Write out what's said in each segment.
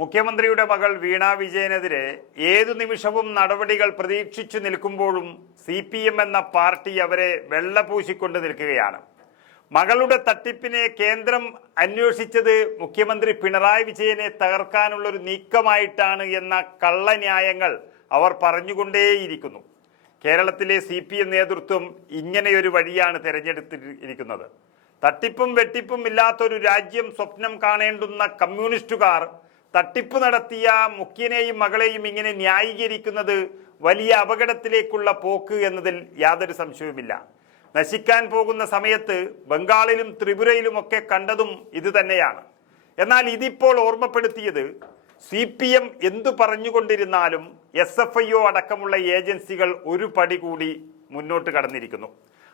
മുഖ്യമന്ത്രിയുടെ മകൾ വീണ വിജയനെതിരെ ഏതു നിമിഷവും നടപടികൾ പ്രതീക്ഷിച്ചു നിൽക്കുമ്പോഴും സി പി എം എന്ന പാർട്ടി അവരെ വെള്ളപൂശിക്കൊണ്ട് നിൽക്കുകയാണ്. മകളുടെ തട്ടിപ്പിനെ കേന്ദ്രം അന്വേഷിച്ചത് മുഖ്യമന്ത്രി പിണറായി വിജയനെ തകർക്കാനുള്ള ഒരു നീക്കമായിട്ടാണ് എന്ന കള്ളന്യായങ്ങൾ അവർ പറഞ്ഞുകൊണ്ടേയിരിക്കുന്നു. കേരളത്തിലെ സി പി എം നേതൃത്വം ഇങ്ങനെയൊരു വഴിയാണ് തിരഞ്ഞെടുത്തിരിക്കുന്നത്. തട്ടിപ്പും വെട്ടിപ്പും ഇല്ലാത്തൊരു രാജ്യം സ്വപ്നം കാണേണ്ടുന്ന കമ്മ്യൂണിസ്റ്റുകാർ തട്ടിപ്പ് നടത്തിയ മുഖ്യനെയും മകളെയും ഇങ്ങനെ ന്യായീകരിക്കുന്നത് വലിയ അപകടത്തിലേക്കുള്ള പോക്ക് എന്നതിൽ യാതൊരു സംശയവുമില്ല. നശിക്കാൻ പോകുന്ന സമയത്ത് ബംഗാളിലും ത്രിപുരയിലും ഒക്കെ കണ്ടതും ഇത് തന്നെയാണ്. എന്നാൽ ഇതിപ്പോൾ ഓർമ്മപ്പെടുത്തിയത് സി പി എം എന്തു പറഞ്ഞുകൊണ്ടിരുന്നാലും എസ് എഫ് ഐ ഒ അടക്കമുള്ള ഏജൻസികൾ ഒരു പടി കൂടി മുന്നോട്ട് കടന്നിരിക്കുന്നു.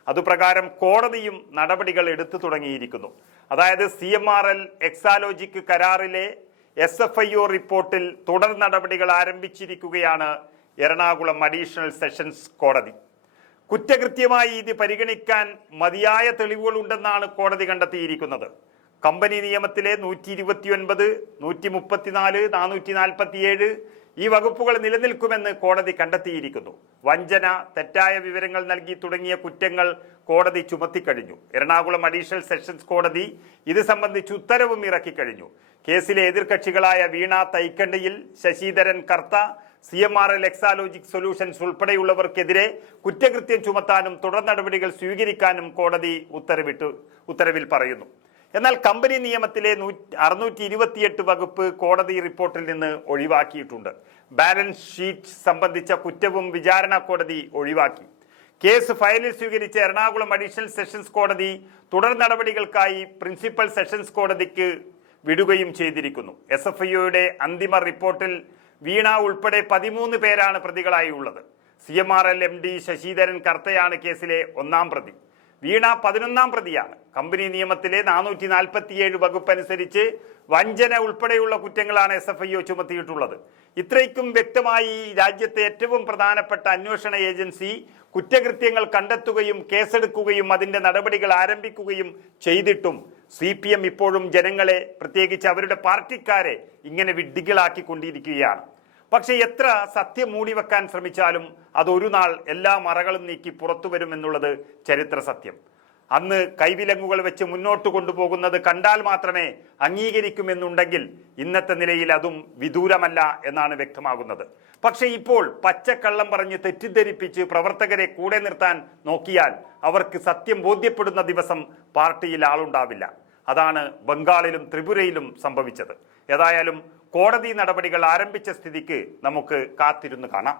അതുപ്രകാരം കോടതിയും നടപടികൾ എടുത്തു തുടങ്ങിയിരിക്കുന്നു. അതായത് C M R L Exalogic കരാറിലെ എസ് എഫ് ഐ ഒ റിപ്പോർട്ടിൽ തുടർ നടപടികൾ ആരംഭിച്ചിരിക്കുകയാണ് എറണാകുളം അഡീഷണൽ സെഷൻസ് കോടതി. കുറ്റകൃത്യമായി ഇത് പരിഗണിക്കാൻ മതിയായ തെളിവുകളുണ്ടെന്നാണ് കോടതി കണ്ടെത്തിയിരിക്കുന്നത്. കമ്പനി നിയമത്തിലെ നൂറ്റി ഇരുപത്തിയൊൻപത് നൂറ്റി മുപ്പത്തിനാല് നാനൂറ്റി നാൽപ്പത്തിയേഴ് ഈ വകുപ്പുകൾ നിലനിൽക്കുമെന്ന് കോടതി കണ്ടെത്തിയിരിക്കുന്നു. വഞ്ചന തെറ്റായ വിവരങ്ങൾ നൽകി തുടങ്ങിയ കുറ്റങ്ങൾ കോടതി ചുമത്തിക്കഴിഞ്ഞു. എറണാകുളം അഡീഷണൽ സെഷൻസ് കോടതി ഇത് സംബന്ധിച്ച് ഉത്തരവും ഇറക്കിക്കഴിഞ്ഞു. കേസിലെ എതിർകക്ഷികളായ Veena Thaikandiyil Sasidharan Kartha C M R L Exalogic solutions ഉൾപ്പെടെയുള്ളവർക്കെതിരെ കുറ്റകൃത്യം ചുമത്താനും തുടർ നടപടികൾ സ്വീകരിക്കാനും കോടതി ഉത്തരവിട്ടു ഉത്തരവിൽ പറയുന്നു. എന്നാൽ കമ്പനി നിയമത്തിലെ അറുന്നൂറ്റി ഇരുപത്തിയെട്ട് വകുപ്പ് കോടതി റിപ്പോർട്ടിൽ നിന്ന് ഒഴിവാക്കിയിട്ടുണ്ട്. ബാലൻസ് ഷീറ്റ് സംബന്ധിച്ച കുറ്റവും വിചാരണ കോടതി ഒഴിവാക്കി. കേസ് ഫയലിൽ സ്വീകരിച്ച എറണാകുളം അഡീഷണൽ സെഷൻസ് കോടതി തുടർ നടപടികൾക്കായി പ്രിൻസിപ്പൽ സെഷൻസ് കോടതിക്ക് വിടുകയും ചെയ്തിരിക്കുന്നു. എസ് എഫ് ഐയുടെ അന്തിമ റിപ്പോർട്ടിൽ വീണ ഉൾപ്പെടെ പതിമൂന്ന് പേരാണ് പ്രതികളായി ഉള്ളത്. C M R L M D Sasidharan കർത്തയാണ് കേസിലെ ഒന്നാം പ്രതി. വീണ പതിനൊന്നാം പ്രതിയാണ്. കമ്പനി നിയമത്തിലെ നാനൂറ്റി നാൽപ്പത്തിയേഴ് വകുപ്പ് അനുസരിച്ച് വഞ്ചന ഉൾപ്പെടെയുള്ള കുറ്റങ്ങളാണ് എസ് എഫ് ഐ ഒ ചുമത്തിയിട്ടുള്ളത്. ഇത്രയ്ക്കും വ്യക്തമായി രാജ്യത്തെ ഏറ്റവും പ്രധാനപ്പെട്ട അന്വേഷണ ഏജൻസി കുറ്റകൃത്യങ്ങൾ കണ്ടെത്തുകയും കേസെടുക്കുകയും അതിന്റെ നടപടികൾ ആരംഭിക്കുകയും ചെയ്തിട്ടും സി പി എം ഇപ്പോഴും ജനങ്ങളെ പ്രത്യേകിച്ച് അവരുടെ പാർട്ടിക്കാരെ ഇങ്ങനെ വിഡ്ഢികളാക്കിക്കൊണ്ടിരിക്കുകയാണ്. പക്ഷെ എത്ര സത്യം മൂടിവെക്കാൻ ശ്രമിച്ചാലും അതൊരു നാൾ എല്ലാ മറകളും നീക്കി പുറത്തു വരുമെന്നുള്ളത് ചരിത്ര സത്യം. അന്ന് കൈവിലങ്ങുകൾ വെച്ച് മുന്നോട്ട് കൊണ്ടുപോകുന്നത് കണ്ടാൽ മാത്രമേ അംഗീകരിക്കുമെന്നുണ്ടെങ്കിൽ ഇന്നത്തെ നിലയിൽ അതും വിദൂരമല്ല എന്നാണ് വ്യക്തമാകുന്നത്. പക്ഷേ ഇപ്പോൾ പച്ചക്കള്ളം പറഞ്ഞ് തെറ്റിദ്ധരിപ്പിച്ച് പ്രവർത്തകരെ കൂടെ നിർത്താൻ നോക്കിയാൽ അവർക്ക് സത്യം ബോധ്യപ്പെടുന്ന ദിവസം പാർട്ടിയിൽ ആളുണ്ടാവില്ല. അതാണ് ബംഗാളിലും ത്രിപുരയിലും സംഭവിച്ചത്. ഏതായാലും കോടതി നടപടികൾ ആരംഭിച്ച സ്ഥിതിക്ക് നമുക്ക് കാത്തിരുന്ന് കാണാം.